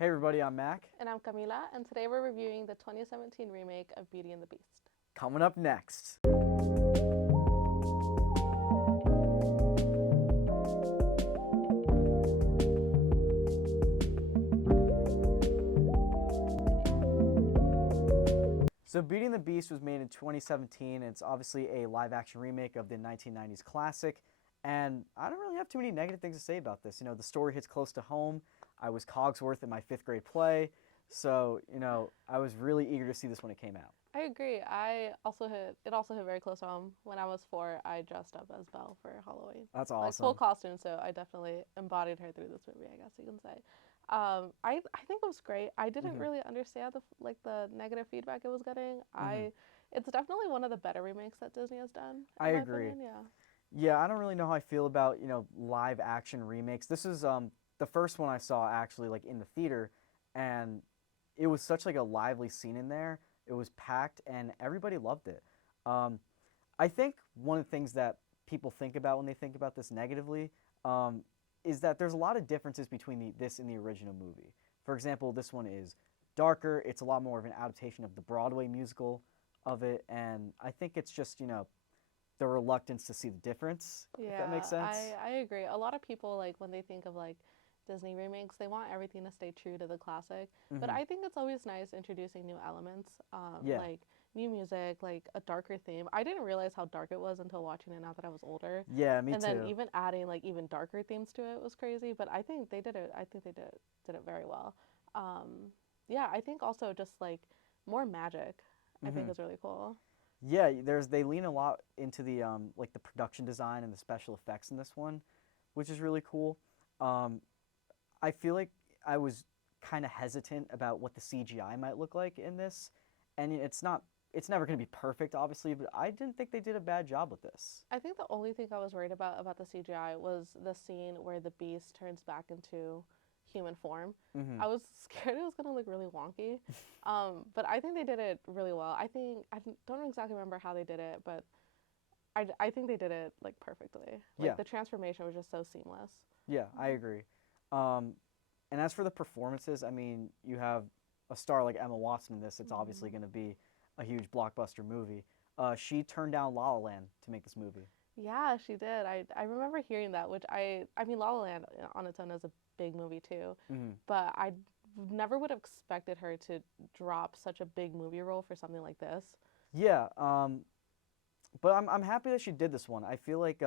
Hey everybody, I'm Mac. And I'm Camila, and today we're reviewing the 2017 remake of Beauty and the Beast. Coming up next. So Beauty and the Beast was made in 2017. It's obviously a live-action remake of the 1990s classic, and I don't really have too many negative things to say about this. The story hits close to home. I was Cogsworth in my 5th grade play, so, I was really eager to see this when it came out. I agree. It also hit very close to home. When I was 4, I dressed up as Belle for Halloween. That's Like full awesome. costume, so I definitely embodied her through this movie, I guess you can say. I think it was great. I didn't really understand the negative feedback it was getting. It's definitely one of the better remakes that Disney has done, I in my agree. opinion. Yeah. Yeah, I don't really know how I feel about, live action remakes. This is the first one I saw actually like in the theater, and it was such like a lively scene in there. It was packed and everybody loved it. Um, I think one of the things that people think about when they think about this negatively is that there's a lot of differences between this and the original movie. For example, this one is darker. It's a lot more of an adaptation of the Broadway musical of it, and I think it's just the reluctance to see the difference, if that makes Yeah, sense. I agree. A lot of people when they think of Disney remakes, they want everything to stay true to the classic. But I think it's always nice introducing new elements, Yeah. like new music, like a darker theme. I didn't realize how dark it was until watching it now that I was older. Yeah, me And then too. even adding even darker themes to it was crazy. But I think they did it. I think they did it very well. Um, yeah, I think also just more magic. I think is really cool. Yeah, they lean a lot into the like the production design and the special effects in this one, which is really cool. Um, I feel like I was kind of hesitant about what the CGI might look like in this, and it's never going to be perfect, obviously, but I didn't think they did a bad job with this. I think the only thing I was worried about the CGI was the scene where the beast turns back into human form. I was scared it was gonna look really wonky, but I think they did it really well. I don't exactly remember how they did it, but I think they did it perfectly. Yeah, The transformation was just so seamless. yeah, I agree. Um, and as for the performances, I mean, you have a star like Emma Watson in this. It's obviously going to be a huge blockbuster movie. She turned down La La Land to make this movie. Yeah, she did. I remember hearing that, which I mean La La Land on its own is a big movie too, but I never would have expected her to drop such a big movie role for something like this. Yeah, but I'm happy that she did this one. I feel like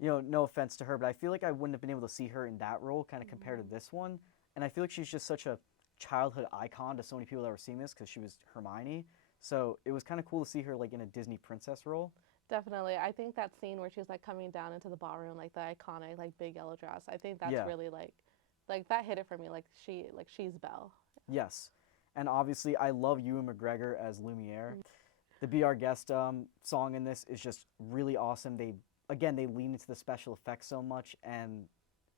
no offense to her, but I feel like I wouldn't have been able to see her in that role kind of compared to this one. And I feel like she's just such a childhood icon to so many people that were seeing this because she was Hermione. So it was kind of cool to see her like in a Disney princess role. Definitely. I think that scene where she's coming down into the ballroom, the iconic big yellow dress. I think that's Yeah. really that hit it for me. She's Belle. Yes. And obviously, I love Ewan McGregor as Lumiere. The Be Our Guest song in this is just really awesome. They lean into the special effects so much, and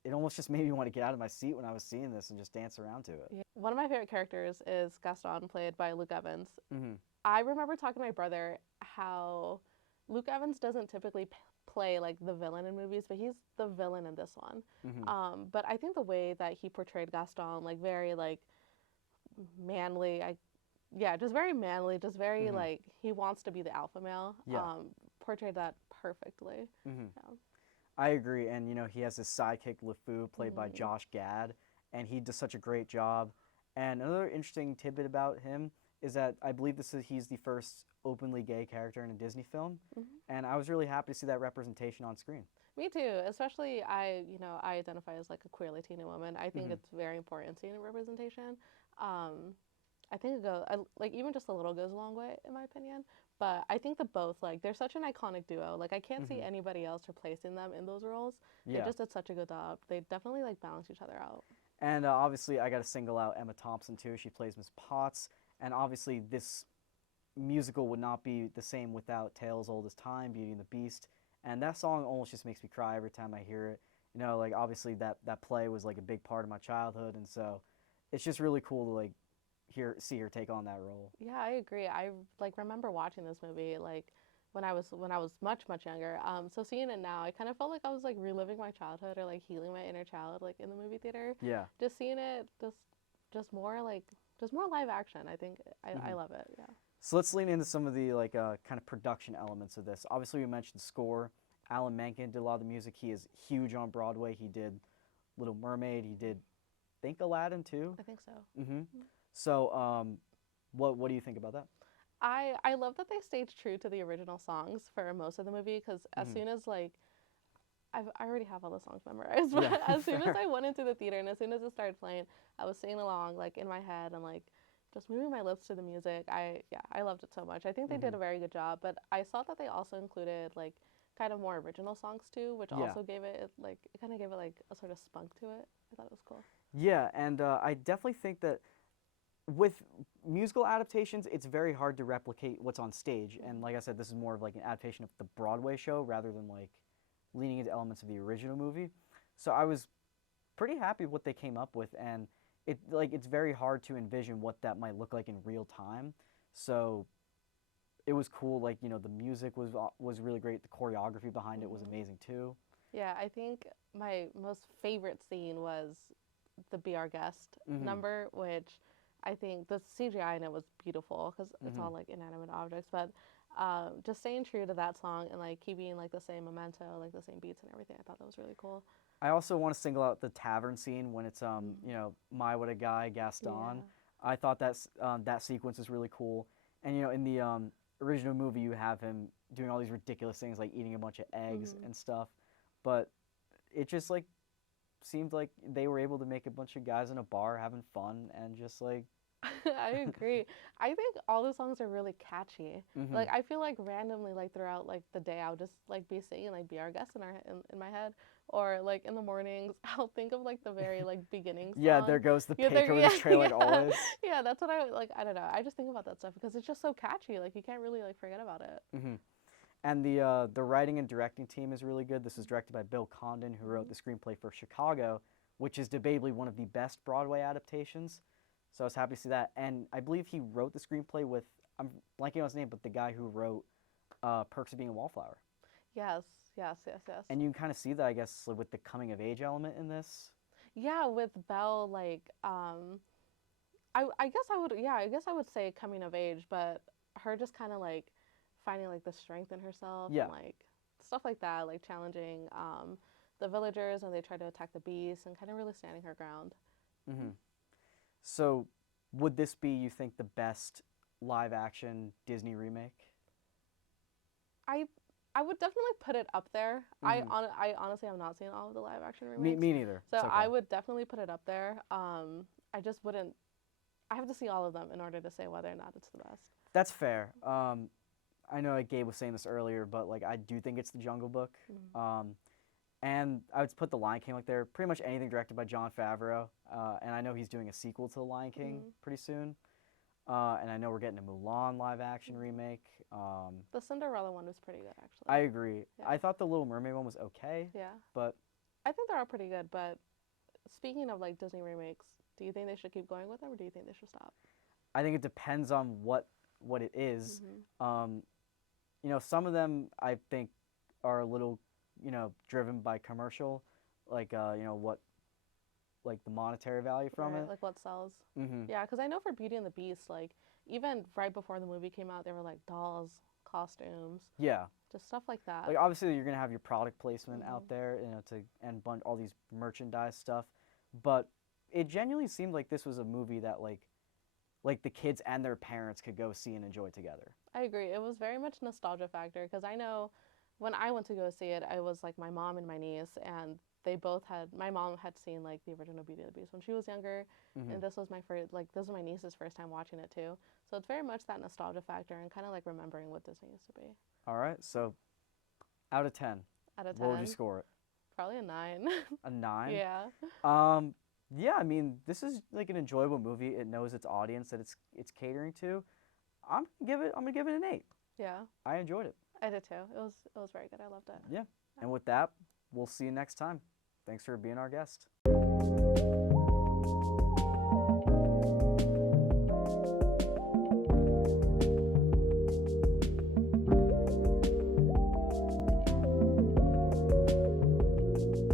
it almost just made me want to get out of my seat when I was seeing this and just dance around to it. Yeah. One of my favorite characters is Gaston, played by Luke Evans. Mm-hmm. I remember talking to my brother how Luke Evans doesn't typically play the villain in movies, but he's the villain in this one. But I think the way that he portrayed Gaston, very manly, yeah, just very manly, just very he wants to be the alpha male. Yeah. Portrayed that perfectly. Yeah. I agree, and he has his sidekick LeFou, played by Josh Gad, and he does such a great job. And another interesting tidbit about him is that I believe he's the first openly gay character in a Disney film, and I was really happy to see that representation on screen. Me too. Especially I identify as a queer Latina woman. I think it's very important seeing representation. I think even just a little goes a long way in my opinion. But I think that both they're such an iconic duo. I can't see anybody else replacing them in those roles. They Yeah. just did such a good job. They definitely balance each other out. And obviously, I got to single out Emma Thompson too. She plays Miss Potts, and obviously, this musical would not be the same without Tales Old as Time, Beauty and the Beast, and that song almost just makes me cry every time I hear it. Obviously that play was a big part of my childhood, and so it's just really cool to see her take on that role. Yeah, I agree. I remember watching this movie when I was much younger. So seeing it now, I kind of felt like I was reliving my childhood or healing my inner child in the movie theater. Yeah. Just seeing it, just just more live action. I think I love it. Yeah. So let's lean into some of the like kind of production elements of this. Obviously, we mentioned score. Alan Menken did a lot of the music. He is huge on Broadway. He did Little Mermaid. He did, I think, Aladdin too. I think so. So, what do you think about that? I love that they stayed true to the original songs for most of the movie because as soon as like I already have all the songs memorized, but Yeah, as soon as fair. I went into the theater and as soon as it started playing, I was singing along like in my head and like just moving my lips to the music. I loved it so much. I think they did a very good job, but I saw that they also included like kind of more original songs too, which Yeah. also gave it like it kind of gave it like a sort of spunk to it. I thought it was cool. Yeah, and I definitely think that with musical adaptations, it's very hard to replicate what's on stage. And like I said, this is more of like an adaptation of the Broadway show rather than like leaning into elements of the original movie. So I was pretty happy with what they came up with, and it's very hard to envision what that might look like in real time. So it was cool. Like, the music was really great. The choreography behind it was amazing too. Yeah, I think my most favorite scene was the Be Our Guest number, which I think the CGI in it was beautiful because it's all like inanimate objects, but just staying true to that song and like keeping like the same memento, like the same beats and everything, I thought that was really cool. I also want to single out the tavern scene when it's My What a Guy, Gaston. Yeah. I thought that sequence is really cool. And in the original movie, you have him doing all these ridiculous things like eating a bunch of eggs and stuff, but it just like seemed like they were able to make a bunch of guys in a bar having fun and just like. I agree. I think all the songs are really catchy. Like I feel like randomly like throughout like the day I'll just like be singing like Be Our Guest in my head, or like in the mornings I'll think of like the very like beginning song. Yeah, there goes the picker with his trail like always. Yeah, that's what I like. I don't know. I just think about that stuff because it's just so catchy. Like you can't really like forget about it. And the writing and directing team is really good. This is directed by Bill Condon, who wrote the screenplay for Chicago, which is debatably one of the best Broadway adaptations. So I was happy to see that. And I believe he wrote the screenplay with, I'm blanking on his name, but the guy who wrote Perks of Being a Wallflower. Yes. And you can kind of see that, I guess, like, with the coming of age element in this. Yeah, with Belle, like, I guess I would say coming of age, but her just kind of like finding like the strength in herself and like stuff like that, like challenging the villagers when they try to attack the beast and kind of really standing her ground. So would this be, you think, the best live action Disney remake? I would definitely put it up there. I honestly have not seen all of the live action remakes. Me neither. So okay. I would definitely put it up there. I just wouldn't. I have to see all of them in order to say whether or not it's the best. That's fair. I know Gabe was saying this earlier, but like I do think it's The Jungle Book. And I would put The Lion King like there. Pretty much anything directed by Jon Favreau. And I know he's doing a sequel to The Lion King pretty soon. And I know we're getting a Mulan live action remake. The Cinderella one was pretty good, actually. I agree. Yeah. I thought the Little Mermaid one was okay. Yeah. But I think they're all pretty good. But speaking of like Disney remakes, do you think they should keep going with them or do you think they should stop? I think it depends on what it is. Some of them I think are a little, driven by commercial, like what, like the monetary value from it. Like what sells. Yeah, because I know for Beauty and the Beast, like even right before the movie came out, there were like dolls, costumes. Yeah. Just stuff like that. Like obviously you're gonna have your product placement out there, and all these merchandise stuff, but it genuinely seemed like this was a movie that like the kids and their parents could go see and enjoy together. I agree. It was very much nostalgia factor because I know when I went to go see it, I was like my mom and my niece, and my mom had seen like the original Beauty and the Beast when she was younger, and this was this was my niece's first time watching it too. So it's very much that nostalgia factor and kind of like remembering what Disney used to be. All right, so out of 10, out of 10, what would you score it? Probably a 9. A 9? Yeah. Yeah, I mean, this is like an enjoyable movie. It knows its audience that it's catering to. I'm gonna give it an 8. Yeah. I enjoyed it. I did too. It was very good. I loved it. Yeah. And with that, we'll see you next time. Thanks for being our guest.